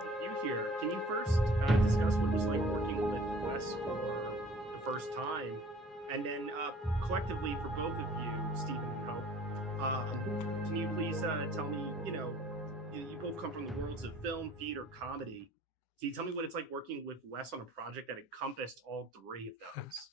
both of you here. Can you first discuss what it was like working with Wes for the first time, and then collectively for both of you, Stephen and Hope, can you please tell me, you both come from the worlds of film, theater, comedy. Can you tell me what it's like working with Wes on a project that encompassed all three of those?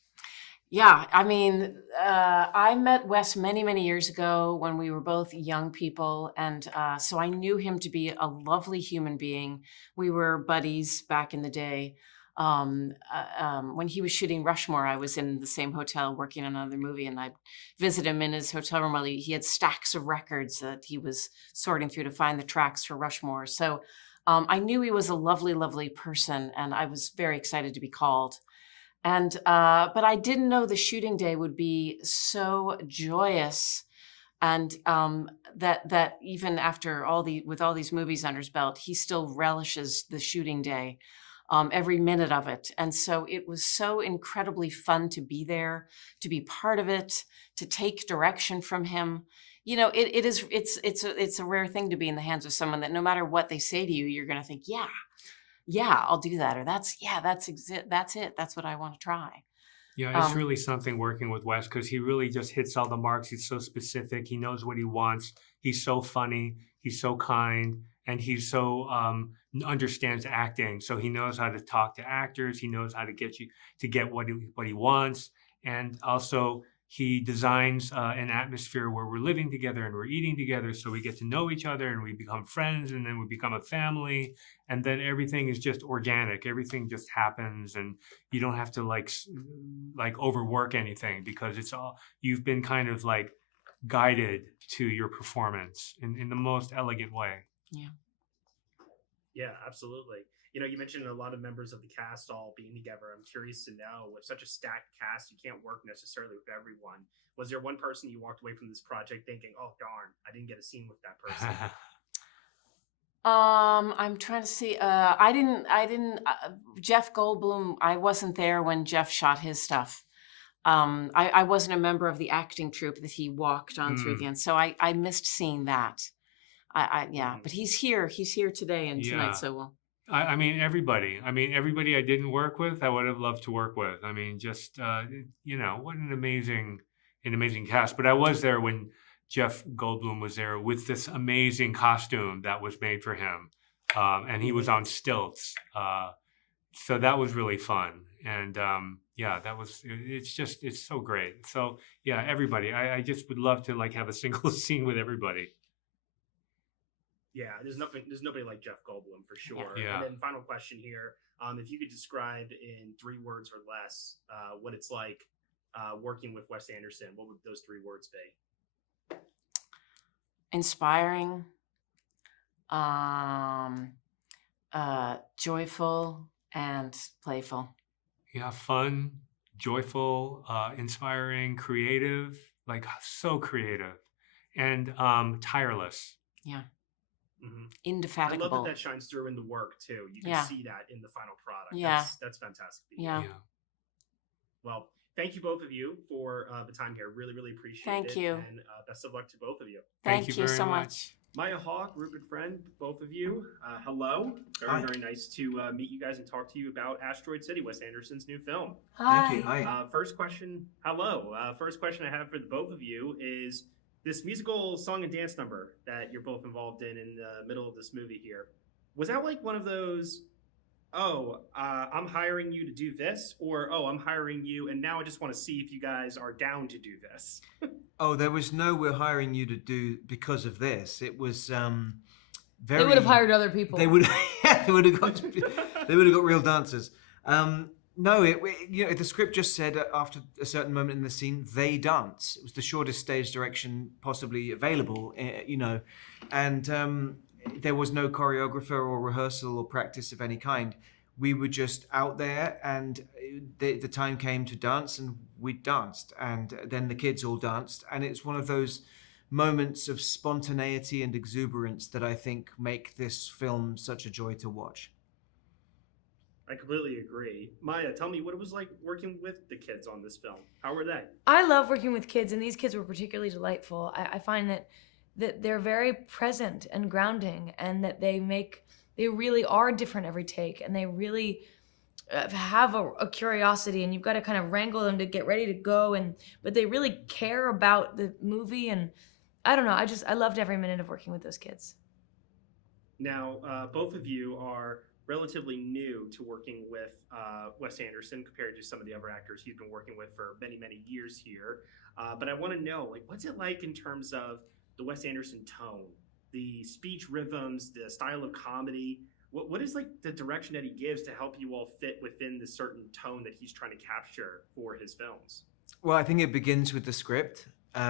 Yeah, I mean, I met Wes many, many years ago when we were both young people. And so I knew him to be a lovely human being. We were buddies back in the day. When he was shooting Rushmore, I was in the same hotel working on another movie, and I visited him in his hotel room while he had stacks of records that he was sorting through to find the tracks for Rushmore. So I knew he was a lovely, lovely person, and I was very excited to be called. And but I didn't know the shooting day would be so joyous, and that even after with all these movies under his belt, he still relishes the shooting day, every minute of it. And so it was so incredibly fun to be there, to be part of it, to take direction from him. It's a rare thing to be in the hands of someone that no matter what they say to you, you're going to think, yeah, I'll do that. Or that's it. That's what I want to try. Yeah, it's really something working with Wes because he really just hits all the marks. He's so specific. He knows what he wants. He's so funny. He's so kind, and he's so understands acting. So he knows how to talk to actors. He knows how to get you to get what he wants, and also he designs an atmosphere where we're living together and we're eating together, so we get to know each other and we become friends, and then we become a family, and then everything is just organic. Everything just happens, and you don't have to like overwork anything because it's all you've been kind of like guided to your performance in the most elegant way. Yeah. Yeah, absolutely. You mentioned a lot of members of the cast all being together. I'm curious to know, with such a stacked cast, you can't work necessarily with everyone. Was there one person you walked away from this project thinking, "Oh darn, I didn't get a scene with that person"? I'm trying to see. I didn't. Jeff Goldblum. I wasn't there when Jeff shot his stuff. I wasn't a member of the acting troupe that he walked on through the end, so I missed seeing that. But he's here. He's here today and tonight. So well. I mean, everybody. Everybody I didn't work with, I would have loved to work with. I mean, just what an amazing cast. But I was there when Jeff Goldblum was there with this amazing costume that was made for him, and he was on stilts. So that was really fun, and that was. It's so great. So yeah, everybody. I just would love to like have a single scene with everybody. Yeah, there's nobody like Jeff Goldblum for sure. Yeah. And then final question here: if you could describe in 3 words or less what it's like working with Wes Anderson, what would those 3 words be? Inspiring, joyful, and playful. Yeah, fun, joyful, inspiring, creative, like so creative, and tireless. Yeah. Mm-hmm. Indefatigable. I love that shines through in the work too. You can see that in the final product. Yeah. That's fantastic. Yeah. Well, thank you both of you for the time here. Really, really appreciate it. Thank you. And best of luck to both of you. Thank you so much. Maya Hawk, Rupert Friend, both of you, hello. Very nice to meet you guys and talk to you about Asteroid City, Wes Anderson's new film. Hi. Thank you. Hi. First question, hello. First question I have for the both of you is this musical song and dance number that you're both involved in the middle of this movie here. Was that like one of those, I'm hiring you to do this, or I'm hiring you and now I just want to see if you guys are down to do this? There was no we're hiring you to do because of this. It was very. They would have hired other people. They would. Yeah, they would have got real dancers. No, the script just said after a certain moment in the scene, they dance. It was the shortest stage direction possibly available, and there was no choreographer or rehearsal or practice of any kind. We were just out there, and the time came to dance, and we danced, and then the kids all danced, and it's one of those moments of spontaneity and exuberance that I think make this film such a joy to watch. I completely agree. Maya, tell me what it was like working with the kids on this film. How were they? I love working with kids, and these kids were particularly delightful. I find that they're very present and grounding, and that they make they really are different every take, and they really have a curiosity, and you've got to kind of wrangle them to get ready to go, but they really care about the movie. And I don't know, I loved every minute of working with those kids. Now, both of you are relatively new to working with Wes Anderson compared to some of the other actors you've been working with for many, many years here. But I want to know, like, what's it like in terms of the Wes Anderson tone, the speech rhythms, the style of comedy? What is like the direction that he gives to help you all fit within the certain tone that he's trying to capture for his films? Well, I think it begins with the script,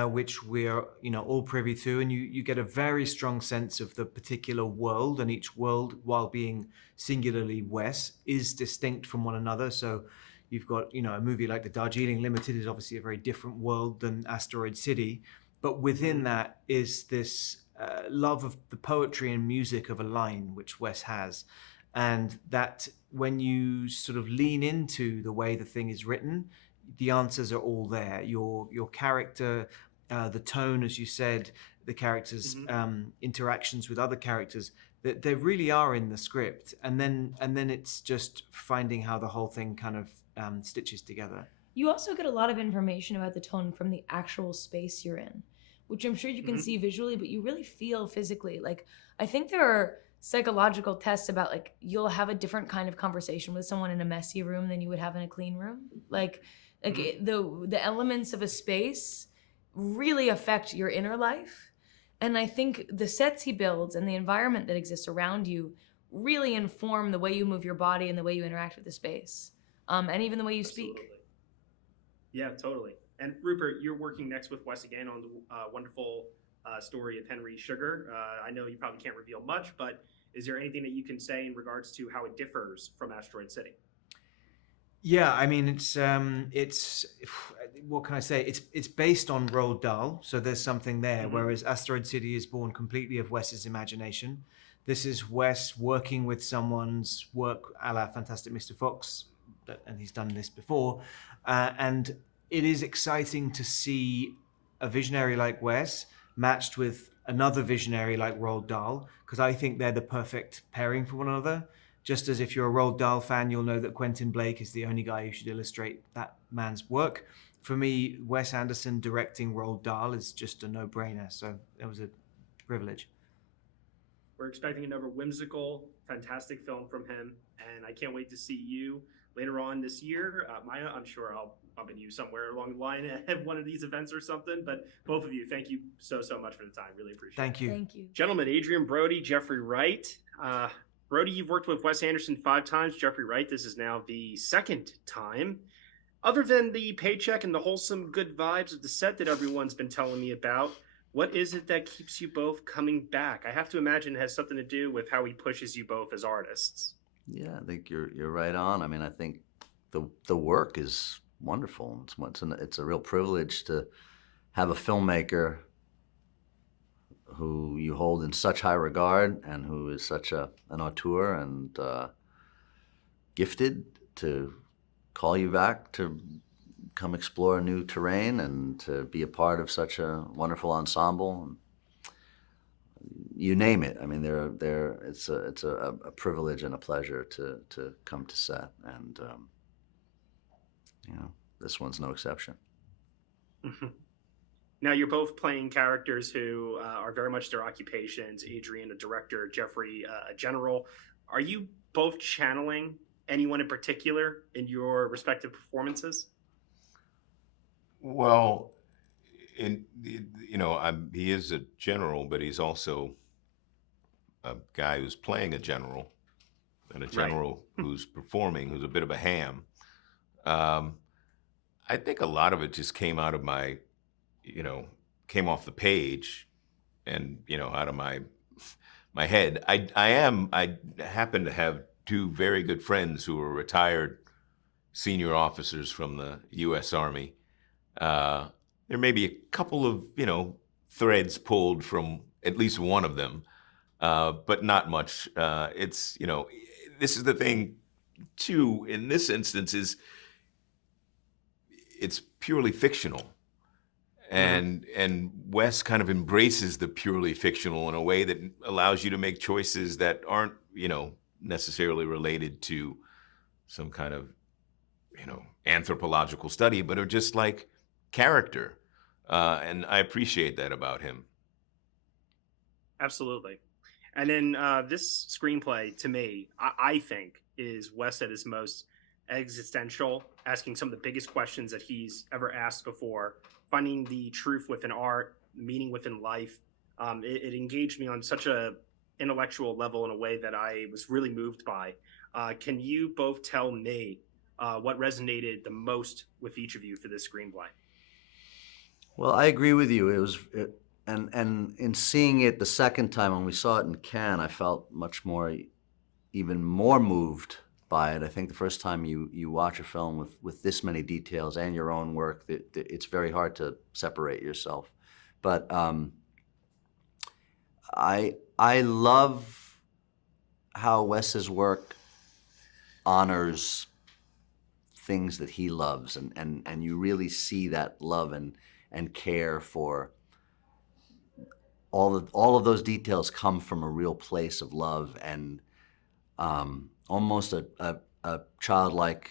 which we are, all privy to, and you get a very strong sense of the particular world, and each world, while being singularly Wes, is distinct from one another. So you've got, a movie like The Darjeeling Limited is obviously a very different world than Asteroid City, but within that is this love of the poetry and music of a line, which Wes has. And that when you sort of lean into the way the thing is written, the answers are all there. Your character, the tone, as you said, the characters' interactions with other characters, that they really are in the script. And then it's just finding how the whole thing kind of stitches together. You also get a lot of information about the tone from the actual space you're in, which I'm sure you can see visually, but you really feel physically. Like, I think there are psychological tests about, like, you'll have a different kind of conversation with someone in a messy room than you would have in a clean room. Like the elements of a space really affect your inner life. And I think the sets he builds and the environment that exists around you really inform the way you move your body and the way you interact with the space, and even the way you speak. Absolutely. Yeah, totally. And Rupert, you're working next with Wes again on the wonderful story of Henry Sugar. I know you probably can't reveal much, but is there anything that you can say in regards to how it differs from Asteroid City? Yeah, I mean, it's what can I say? It's based on Roald Dahl, so there's something there. Whereas Asteroid City is born completely of Wes's imagination. This is Wes working with someone's work, a la Fantastic Mr. Fox, and he's done this before. And it is exciting to see a visionary like Wes matched with another visionary like Roald Dahl, because I think they're the perfect pairing for one another. Just as if you're a Roald Dahl fan, you'll know that Quentin Blake is the only guy who should illustrate that man's work. For me, Wes Anderson directing Roald Dahl is just a no-brainer, so it was a privilege. We're expecting another whimsical, fantastic film from him, and I can't wait to see you later on this year. Maya, I'm sure I'll bump into you somewhere along the line at one of these events or something, but both of you, thank you so much for the time. Really appreciate it. Thank you. Thank you. Gentlemen, Adrian Brody, Jeffrey Wright. Brody, you've worked with Wes Anderson 5 times. Jeffrey Wright, this is now the 2nd time. Other than the paycheck and the wholesome good vibes of the set that everyone's been telling me about, what is it that keeps you both coming back? I have to imagine it has something to do with how he pushes you both as artists. Yeah, I think you're right on. I mean, I think the work is wonderful. It's a real privilege to have a filmmaker who you hold in such high regard and who is such an auteur and gifted, to call you back to come explore a new terrain and to be a part of such a wonderful ensemble. You name it. I mean, it's a privilege and a pleasure to come to set, and this one's no exception. Now, you're both playing characters who are very much their occupations. Adrian, a director, Jeffrey, a general. Are you both channeling anyone in particular in your respective performances? Well, he is a general, but he's also a guy who's playing a general, and a general who's performing, who's a bit of a ham. I think a lot of it just came out of my, came off the page, and out of my head. I happen to have 2 very good friends who are retired senior officers from the U.S. Army. There may be a couple of, threads pulled from at least one of them, but not much. This is the thing, too, in this instance, is it's purely fictional. and Wes kind of embraces the purely fictional in a way that allows you to make choices that aren't, you know, necessarily related to some kind of, you know, anthropological study, but are just like character. And I appreciate that about him. Absolutely. And then this screenplay, to me, I think, is Wes at his most existential, asking some of the biggest questions that he's ever asked before, finding the truth within art, meaning within life. It engaged me on such a intellectual level in a way that I was really moved by. Can you both tell me what resonated the most with each of you for this screenplay? Well, I agree with you. And in seeing it the second time when we saw it in Cannes, I felt even more moved by it. I think the first time you watch a film with this many details and your own work, it's very hard to separate yourself. But I love how Wes's work honors things that he loves, and you really see that love and care for all of those details come from a real place of love and almost a childlike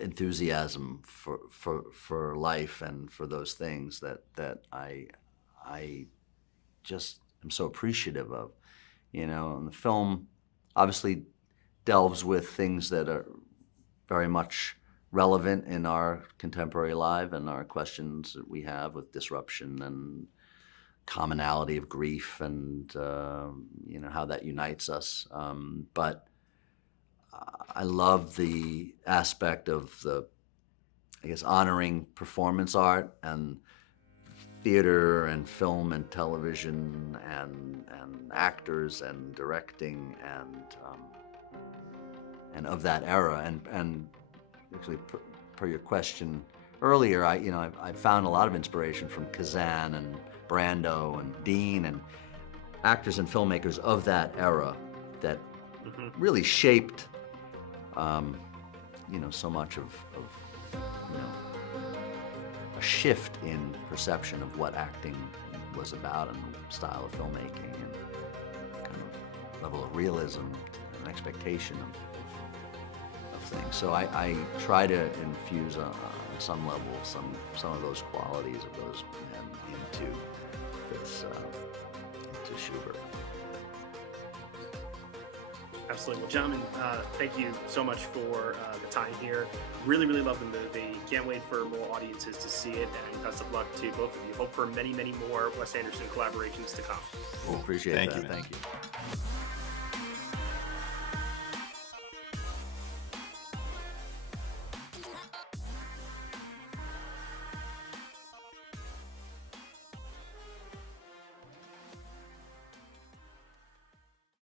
enthusiasm for life and for those things that I just am so appreciative of. You know, and the film obviously delves with things that are very much relevant in our contemporary life and our questions that we have with disruption and commonality of grief and you know, how that unites us. But I love the aspect of I guess, honoring performance art and theater and film and television and actors and directing and of that era. And actually, per your question earlier, I found a lot of inspiration from Kazan and Brando and Dean and actors and filmmakers of that era that really shaped, you know, so much of you know, a shift in perception of what acting was about and style of filmmaking and kind of level of realism and expectation of things. So I try to infuse on some level some of those qualities of those men into Schubert. Absolutely. Well, gentlemen, thank you so much for the time here. Really, really love the movie. Can't wait for more audiences to see it, and best of luck to both of you. Hope for many, many more Wes Anderson collaborations to come. We'll appreciate Thank that. you. Thank you.